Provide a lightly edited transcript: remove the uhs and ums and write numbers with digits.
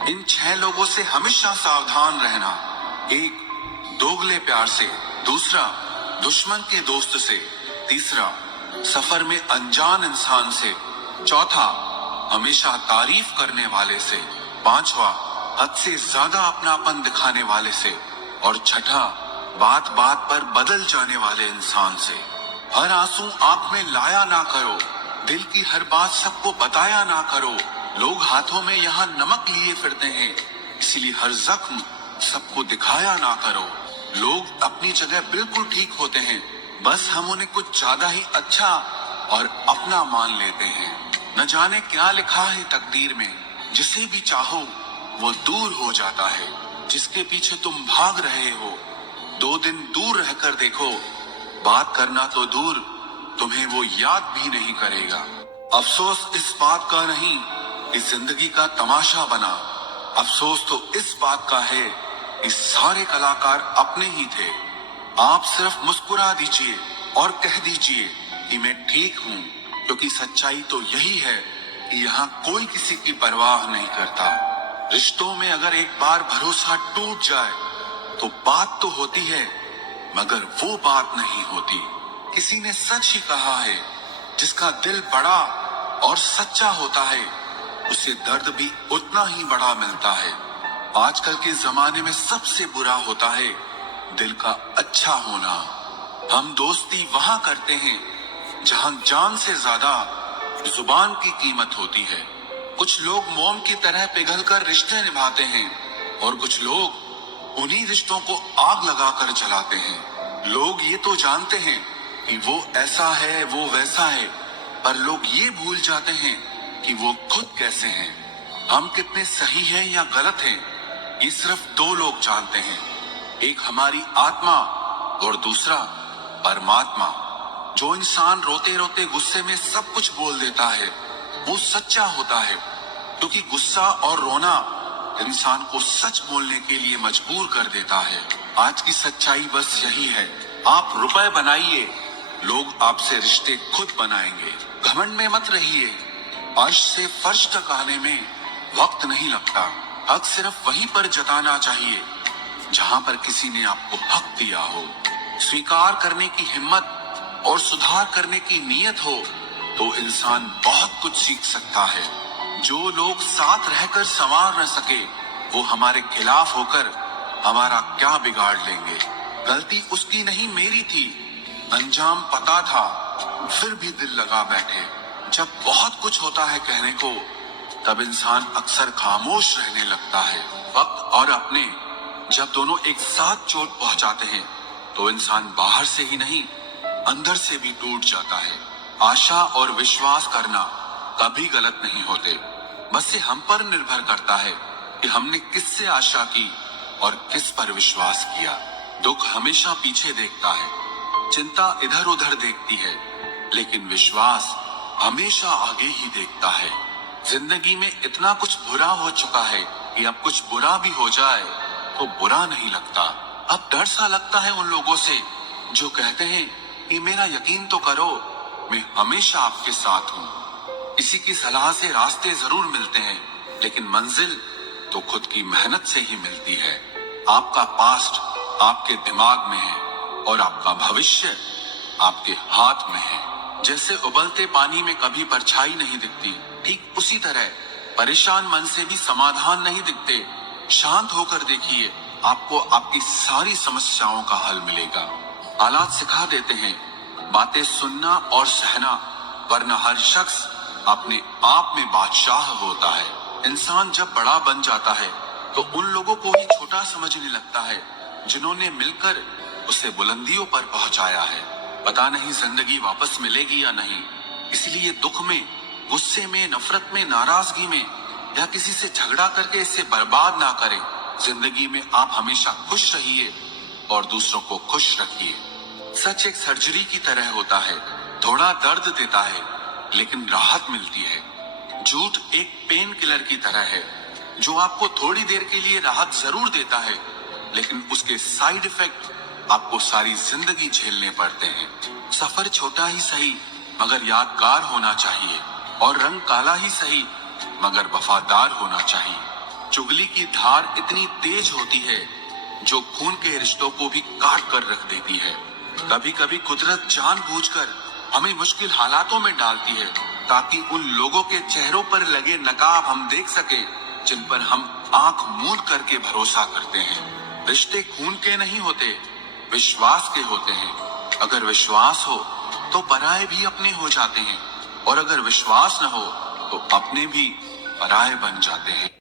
इन 6 लोगों से हमेशा सावधान रहना। एक, दोगले प्यार से। दूसरा, दुश्मन के दोस्त से। तीसरा, सफर में अनजान इंसान से। चौथा, हमेशा तारीफ करने वाले से। पांचवा, हद से ज्यादा अपनापन दिखाने वाले से। और छठा, बात बात पर बदल जाने वाले इंसान से। हर आंसू आंख में लाया ना करो, दिल की हर बात सबको बताया ना करो। लोग हाथों में यहाँ नमक लिए फिरते हैं, इसलिए हर जख्म सबको दिखाया ना करो। लोग अपनी जगह बिल्कुल ठीक होते हैं, बस हम उन्हें कुछ ज्यादा ही अच्छा और अपना मान लेते हैं। न जाने क्या लिखा है तकदीर में, जिसे भी चाहो वो दूर हो जाता है। जिसके पीछे तुम भाग रहे हो, 2 दिन दूर रहकर देखो, बात करना तो दूर, तुम्हें वो याद भी नहीं करेगा। अफसोस इस बात का नहीं कि जिंदगी का तमाशा बना, अफसोस तो इस बात का है कि सारे कलाकार अपने ही थे। आप सिर्फ मुस्कुरा दीजिए और कह दीजिए कि मैं ठीक हूँ, क्योंकि सच्चाई तो यही है कि यहाँ कोई किसी की परवाह नहीं करता। रिश्तों में अगर एक बार भरोसा टूट जाए तो बात तो होती है, मगर वो बात नहीं होती। किसी ने सच ही कहा है, जिसका दिल बड़ा और सच्चा होता है, उसे दर्द भी उतना ही बड़ा मिलता है। आजकल के जमाने में सबसे बुरा होता है दिल का अच्छा होना। हम दोस्ती वहां करते हैं जहां जान से ज्यादा जुबान की कीमत होती है। कुछ लोग मोम की तरह पिघलकर रिश्ते निभाते हैं और कुछ लोग उन्हीं रिश्तों को आग लगाकर जलाते हैं। लोग ये तो जानते हैं कि वो ऐसा है, वो वैसा है, पर लोग ये भूल जाते हैं कि वो खुद कैसे हैं। हम कितने सही हैं या गलत हैं, ये सिर्फ 2 लोग जानते हैं। एक हमारी आत्मा और दूसरा परमात्मा। जो इंसान रोते रोते गुस्से में सब कुछ बोल देता है, वो सच्चा होता है, क्योंकि गुस्सा और रोना इंसान को सच बोलने के लिए मजबूर कर देता है। आज की सच्चाई बस यही है, आप रुपए बनाइए, लोग आपसे रिश्ते खुद बनाएंगे। घमंड में मत रहिए, अर्श से फर्श तक आने में वक्त नहीं लगता। हक सिर्फ वहीं पर जताना चाहिए जहां पर किसी ने आपको हक दिया हो। स्वीकार करने की हिम्मत और सुधार करने की नीयत हो तो इंसान बहुत कुछ सीख सकता है। जो लोग साथ रहकर संवार न सके, वो हमारे खिलाफ होकर हमारा क्या बिगाड़ लेंगे। गलती उसकी नहीं मेरी थी, अंजाम पता था, फिर भी दिल लगा बैठे। जब बहुत कुछ होता है कहने को, तब इंसान अक्सर खामोश रहने लगता है। वक्त और अपने जब दोनों एक साथ चोट पहुंचाते हैं तो इंसान बाहर से ही नहीं, अंदर से भी टूट जाता है। आशा और विश्वास करना कभी गलत नहीं होते, बस ये हम पर निर्भर करता है कि हमने किससे आशा की और किस पर विश्वास किया। दुख हमेशा पीछे देखता है, चिंता इधर उधर देखती है, लेकिन विश्वास हमेशा आगे ही देखता है। जिंदगी में इतना कुछ बुरा हो चुका है कि अब कुछ बुरा भी हो जाए तो बुरा नहीं लगता। अब डर सा लगता है उन लोगों से जो कहते हैं कि मेरा यकीन तो करो, मैं हमेशा आपके साथ हूँ। किसी की सलाह से रास्ते जरूर मिलते हैं, लेकिन मंजिल तो खुद की मेहनत से ही मिलती है। आपका पास्ट आपके दिमाग में है और आपका भविष्य आपके हाथ में है। जैसे उबलते पानी में कभी परछाई नहीं दिखती, ठीक उसी तरह परेशान मन से भी समाधान नहीं दिखते। शांत होकर देखिए, आपको आपकी सारी समस्याओं का हल मिलेगा। हालात सिखा देते हैं बातें सुनना और सहना, वरना हर शख्स अपने आप में बादशाह होता है। इंसान जब बड़ा बन जाता है तो उन लोगों को ही छोटा समझने लगता है जिन्होंने मिलकर उसे बुलंदियों पर पहुंचाया है। पता नहीं जिंदगी वापस मिलेगी या नहीं, इसलिए दुख में, गुस्से में, नफरत में, नाराजगी में या किसी से झगड़ा करके इसे बर्बाद ना करें। जिंदगी में आप हमेशा खुश रहिए और दूसरों को खुश रखिए। सच एक सर्जरी की तरह होता है, थोड़ा दर्द देता है लेकिन राहत मिलती है। झूठ एक पेन किलर की तरह है, जो आपको थोड़ी देर के लिए राहत जरूर देता है, लेकिन उसके साइड इफेक्ट आपको सारी जिंदगी झेलने पड़ते हैं। सफर छोटा ही सही मगर यादगार होना चाहिए, और रंग काला ही सही मगर वफादार होना चाहिए। चुगली की धार इतनी तेज होती है जो खून के रिश्तों को भी काट कर रख देती है। कभी कभी कुदरत जानबूझकर हमें मुश्किल हालातों में डालती है ताकि उन लोगों के चेहरों पर लगे नकाब हम देख सके जिन पर हम आंख मूंद करके भरोसा करते हैं। रिश्ते खून के नहीं होते, विश्वास के होते हैं। अगर विश्वास हो तो पराये भी अपने हो जाते हैं और अगर विश्वास न हो तो अपने भी पराये बन जाते हैं।